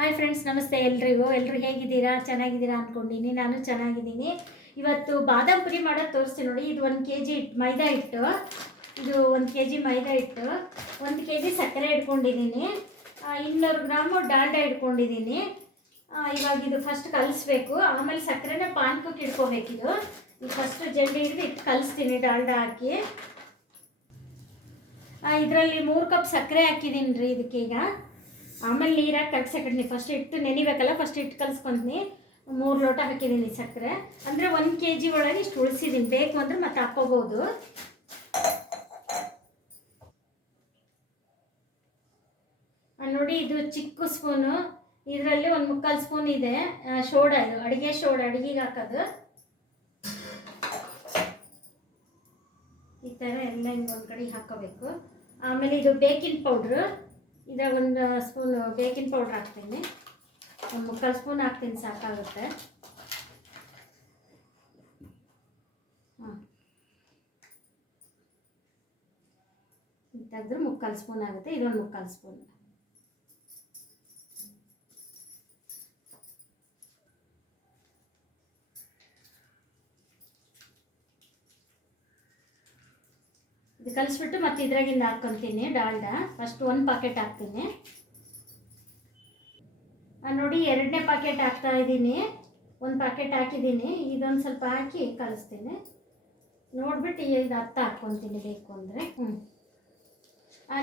Hi friends, ನಮಸ್ತೆ ಎಲ್ರಿಗೂ. ಎಲ್ಲರೂ ಹೇಗಿದ್ದೀರಾ? ಚೆನ್ನಾಗಿದ್ದೀರಾ ಅಂದ್ಕೊಂಡಿನಿ. ನಾನು ಚೆನ್ನಾಗಿದ್ದೀನಿ. ಇವತ್ತು ಬಾದಾಮ್ ಪುರಿ ಮಾಡೋದು ತೋರಿಸ್ತೀನಿ ನೋಡಿ. ಇದು 1 kg ಮೈದಾ ಹಿಟ್ಟು, ಇದು 1 kg ಮೈದಾ ಹಿಟ್ಟು, 1 kg ಸಕ್ಕರೆ ಇಟ್ಕೊಂಡಿದ್ದೀನಿ, 200 ಗ್ರಾಮು ಡಾಲ್ಡಾ ಇಟ್ಕೊಂಡಿದ್ದೀನಿ. ಇವಾಗ ಇದು ಫಸ್ಟ್ ಕಲಿಸ್ಬೇಕು, ಆಮೇಲೆ ಸಕ್ಕರೆನ ಪಾನ್ಕಕ್ಕೆ ಇಟ್ಕೋಬೇಕಿದು. ಇದು ಫಸ್ಟ್ ಜಲ್ದಿ ಹಿಡಿದು ಇಟ್ಟು ಕಲಿಸ್ತೀನಿ ಡಾಲ್ಡಾ ಹಾಕಿ. ಇದರಲ್ಲಿ 3 ಕಪ್ ಸಕ್ಕರೆ ಹಾಕಿದ್ದೀನಿ ರೀ ಇದಕ್ಕೀಗ. ಆಮೇಲೆ ನೀರಾಗಿ ಕಲಸಕಡ್ನಿ. ಫಸ್ಟ್ ಹಿಟ್ಟು ನೆನಿಬೇಕಲ್ಲ, ಫಸ್ಟ್ ಹಿಟ್ಟು ಕಲಿಸ್ಕೊಂತೀನಿ. 3 ಲೋಟ ಹಾಕಿದ್ದೀನಿ ಸಕ್ಕರೆ. ಅಂದರೆ 1 kg ಒಳಗೆ ಇಷ್ಟು ಉಳಿಸಿದ್ದೀನಿ. ಬೇಕು ಅಂದರೆ ಮತ್ತೆ ಹಾಕ್ಕೋಬೋದು. ನೋಡಿ, ಇದು ಚಿಕ್ಕ ಸ್ಪೂನು. ಇದರಲ್ಲಿ 1/4 ಸ್ಪೂನ್ ಇದೆ ಸೋಡಾ. ಇದು ಅಡುಗೆ ಸೋಡಾ, ಅಡುಗೆಗೆ ಹಾಕೋದು. ಈ ಥರ ಎಲ್ಲ ಹಿಂಗೆ ಒಂದು ಕಡೆ ಹಾಕೋಬೇಕು. ಆಮೇಲೆ ಇದು ಬೇಕಿಂಗ್ ಪೌಡ್ರು, ಇದ್ರಾಗ 1 ಸ್ಪೂನ್ ಬೇಕಿಂಗ್ ಪೌಡ್ರ್ ಹಾಕ್ತೀನಿ. 1/4 ಸ್ಪೂನ್ ಹಾಕ್ತೀನಿ, ಸಾಕಾಗುತ್ತೆ. ತೆಗೆದ್ರೆ 3/4 ಸ್ಪೂನ್ ಆಗುತ್ತೆ. ಇದೊಂದು 3/4 ಸ್ಪೂನ್. ಇದು ಕಲಿಸ್ಬಿಟ್ಟು ಮತ್ತೆ ಇದ್ರಾಗಿಂದ ಹಾಕ್ಕೊತೀನಿ ಡಾಲ್ಡಾ. ಫಸ್ಟ್ 1 ಪಾಕೆಟ್ ಹಾಕ್ತೀನಿ. ನೋಡಿ, 2ನೇ ಪಾಕೆಟ್ ಹಾಕ್ತಾ ಇದ್ದೀನಿ. 1 ಪಾಕೆಟ್ ಹಾಕಿದ್ದೀನಿ. ಇದೊಂದು ಸ್ವಲ್ಪ ಹಾಕಿ ಕಲಿಸ್ತೀನಿ. ನೋಡಿಬಿಟ್ಟು ಇದು ಹಾಕ್ಕೊತೀನಿ ಬೇಕು ಅಂದರೆ.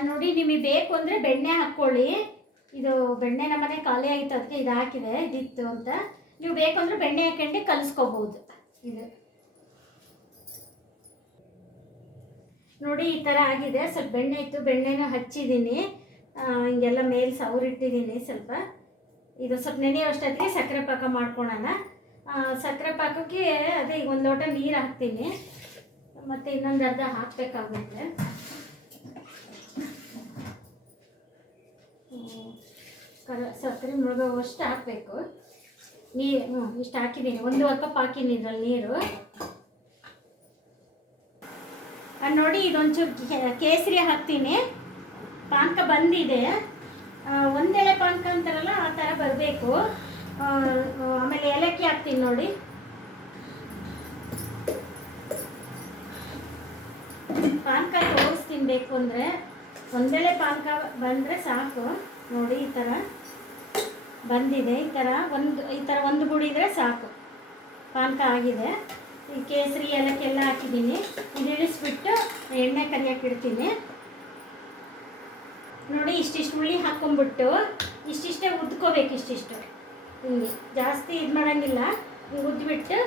ನೋಡಿ, ನಿಮಗೆ ಬೇಕು ಅಂದರೆ ಬೆಣ್ಣೆ ಹಾಕ್ಕೊಳ್ಳಿ. ಇದು ಬೆಣ್ಣೆ ನಮ್ಮನೆ ಖಾಲಿ ಆಗಿತ್ತು, ಅದಕ್ಕೆ ಇದು ಹಾಕಿದೆ. ಇದಿತ್ತು ಅಂತ ನೀವು ಬೇಕು ಅಂದರೆ ಬೆಣ್ಣೆ ಹಾಕೊಂಡು ಕಲಿಸ್ಕೋಬೋದು. ಇದು ನೋಡಿ, ಈ ಥರ ಆಗಿದೆ. ಸ್ವಲ್ಪ ಬೆಣ್ಣೆ ಇತ್ತು, ಬೆಣ್ಣೆನೂ ಹಚ್ಚಿದ್ದೀನಿ. ಹಿಂಗೆಲ್ಲ ಮೇಲೆ ಸವರಿಟ್ಟಿದ್ದೀನಿ ಸ್ವಲ್ಪ. ಇದು ಸ್ವಲ್ಪ ನೆನೆಯೋಷ್ಟೊತ್ತಿಗೆ ಸಕ್ಕರೆ ಪಾಕ ಮಾಡ್ಕೊಳ್ಳೋಣ. ಸಕ್ಕರೆ ಪಾಕಕ್ಕೆ ಅದೇ ಈಗ 1 ಲೋಟ ನೀರು ಹಾಕ್ತೀನಿ. ಮತ್ತು ಇನ್ನೊಂದು ಅರ್ಧ ಹಾಕಬೇಕಾಗುತ್ತೆ. ಸಕ್ಕರೆ ಮುಳುಗೋವಷ್ಟು ಹಾಕಬೇಕು. ನೀರು ಇಷ್ಟು ಹಾಕಿದ್ದೀನಿ. 1 ಕಪ್ ಹಾಕಿನಿ ಇದರಲ್ಲಿ ನೀರು. ನೋಡಿ, ಇದೊಂಚೂರು ಕೇಸರಿ ಹಾಕ್ತೀನಿ. ಪಾನಕ ಬಂದಿದೆ. ಒಂದೆಳೆ ಪಾನಕ ಅಂತಾರಲ್ಲ, ಆ ಥರ ಬರಬೇಕು. ಆಮೇಲೆ ಏಲಕ್ಕಿ ಹಾಕ್ತೀನಿ ನೋಡಿ. ಪಾನಕ ತೋರಿಸ್ತೀನಿ ಬೇಕು ಅಂದರೆ. ಒಂದೆಳೆ ಪಾನಕ ಬಂದರೆ ಸಾಕು. ನೋಡಿ, ಈ ಥರ ಬಂದಿದೆ. ಈ ಥರ ಒಂದು ಬುಡಿದ್ರೆ ಸಾಕು, ಪಾನಕ ಆಗಿದೆ. ಈ ಕೇಸರಿ ಏಲಕ್ಕಿ ಎಲ್ಲ ಹಾಕಿದ್ದೀನಿ. ಇದು ಇಳಿಸ್ಬಿಟ್ಟು ಎಣ್ಣೆ ಕರಿಯಕ್ಕೆ ಇಡ್ತೀನಿ. ನೋಡಿ, ಇಷ್ಟಿಷ್ಟು ಹುಳಿ ಹಾಕ್ಕೊಂಬಿಟ್ಟು ಇಷ್ಟಿಷ್ಟೇ ಉದ್ಕೋಬೇಕು. ಇಷ್ಟಿಷ್ಟು ಹಿಂಗೆ ಜಾಸ್ತಿ ಇದು ಮಾಡೋಂಗಿಲ್ಲ. ಹಿಂಗೆ ಉದ್ಬಿಟ್ಟು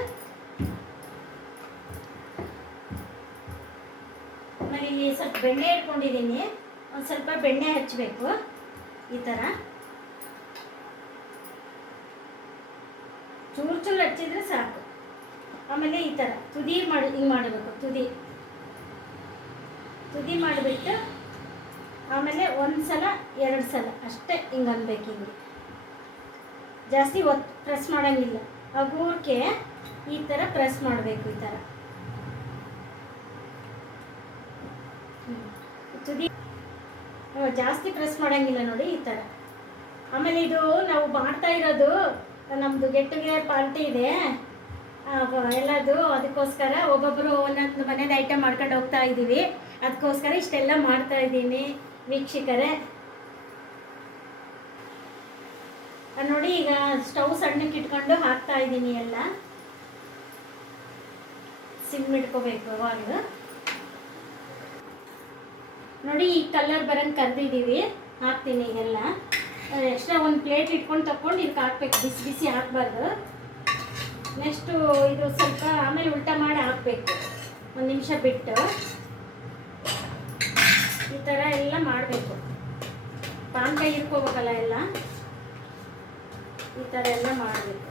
ಆಮೇಲೆ ಇಲ್ಲಿ ಸ್ವಲ್ಪ ಬೆಣ್ಣೆ ಇಟ್ಕೊಂಡಿದ್ದೀನಿ. ಒಂದು ಸ್ವಲ್ಪ ಬೆಣ್ಣೆ ಹಚ್ಚಬೇಕು. ಈ ಥರ ಚೂರು ಚೂರು ಹಚ್ಚಿದ್ರೆ ಸಾಕು. ಆಮೇಲೆ ಈ ಥರ ಹಿಂಗೆ ಮಾಡಬೇಕು. ತುದಿ ಮಾಡಿಬಿಟ್ಟು ಆಮೇಲೆ 1 ಸಲ 2 ಸಲ ಅಷ್ಟೇ ಹಿಂಗೆ ಅನ್ಬೇಕು. ಹಿಂಗೆ ಜಾಸ್ತಿ ಪ್ರೆಸ್ ಮಾಡೋಂಗಿಲ್ಲ. ಅಗೂರ್ಕೆ ಈ ಥರ ಪ್ರೆಸ್ ಮಾಡಬೇಕು. ಈ ಥರ ತುದಿ ಜಾಸ್ತಿ ಪ್ರೆಸ್ ಮಾಡೋಂಗಿಲ್ಲ ನೋಡಿ, ಈ ಥರ. ಆಮೇಲೆ ಇದು ನಾವು ಮಾಡ್ತಾ ಇರೋದು ನಮ್ಮದು ಗೆಟ್ ಟುಗೆದರ್ ಪಾರ್ಟಿ ಇದೆ ಎಲ್ಲದು. ಅದಕ್ಕೋಸ್ಕರ ಒಬ್ಬೊಬ್ಬರು ಒಂದೊಂದು ಮನೇದು ಐಟಮ್ ಮಾಡ್ಕೊಂಡು ಹೋಗ್ತಾ ಇದ್ದೀವಿ. ಅದಕ್ಕೋಸ್ಕರ ಇಷ್ಟೆಲ್ಲ ಮಾಡ್ತಾ ಇದ್ದೀನಿ ವೀಕ್ಷಕರೇ. ನೋಡಿ, ಈಗ ಸ್ಟವ್ ಸಣ್ಣಕ್ಕೆ ಇಟ್ಕೊಂಡು ಹಾಕ್ತಾ ಇದ್ದೀನಿ. ಎಲ್ಲ ಸಿಮ್ ಇಟ್ಕೋಬೇಕು ಅವಾಗ. ನೋಡಿ, ಈ ಕಲರ್ ಬರಂಗೆ ಕರೆದಿದ್ದೀವಿ. ಹಾಕ್ತೀನಿ ಈಗೆಲ್ಲ. ಎಕ್ಸ್ಟ್ರಾ 1 ಪ್ಲೇಟ್ ಇಟ್ಕೊಂಡು ತಗೊಂಡು ಇದಕ್ಕೆ ಹಾಕ್ಬೇಕು. ಬಿಸಿ ಬಿಸಿ ಹಾಕಬಾರ್ದು. ನೆಕ್ಸ್ಟು ಇದು ಸ್ವಲ್ಪ ಆಮೇಲೆ ಉಲ್ಟಾ ಮಾಡಿ ಹಾಕಬೇಕು. 1 ನಿಮಿಷ ಬಿಟ್ಟು ಈ ಥರ ಎಲ್ಲ ಮಾಡಬೇಕು. ಪಾನಕ ಇರ್ಕೋಬೇಕಲ್ಲ ಎಲ್ಲ, ಈ ಥರ ಎಲ್ಲ ಮಾಡಬೇಕು.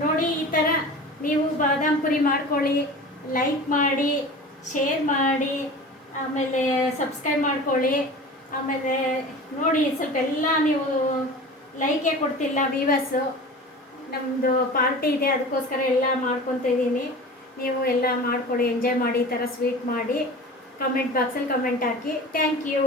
ನೋಡಿ, ಈ ಥರ ನೀವು ಬಾದಾಮ್ ಪುರಿ ಮಾಡ್ಕೊಳ್ಳಿ. ಲೈಕ್ ಮಾಡಿ, ಶೇರ್ ಮಾಡಿ, ಆಮೇಲೆ ಸಬ್ಸ್ಕ್ರೈಬ್ ಮಾಡ್ಕೊಳ್ಳಿ. ಆಮೇಲೆ ನೋಡಿ ಸ್ವಲ್ಪ ಎಲ್ಲ ನೀವು ಲೈಕೇ ಕೊಡ್ತಿಲ್ಲ ವೀವರ್ಸು. ನಮ್ಮದು ಪಾರ್ಟಿ ಇದೆ, ಅದಕ್ಕೋಸ್ಕರ ಎಲ್ಲ ಮಾಡ್ಕೊತ ಇದ್ದೀನಿ. ನೀವು ಎಲ್ಲ ಮಾಡ್ಕೊಳ್ಳಿ, ಎಂಜಾಯ್ ಮಾಡಿ, ಈ ಥರ ಸ್ವೀಟ್ ಮಾಡಿ. ಕಮೆಂಟ್ ಬಾಕ್ಸಲ್ಲಿ ಕಮೆಂಟ್ ಹಾಕಿ. Thank you.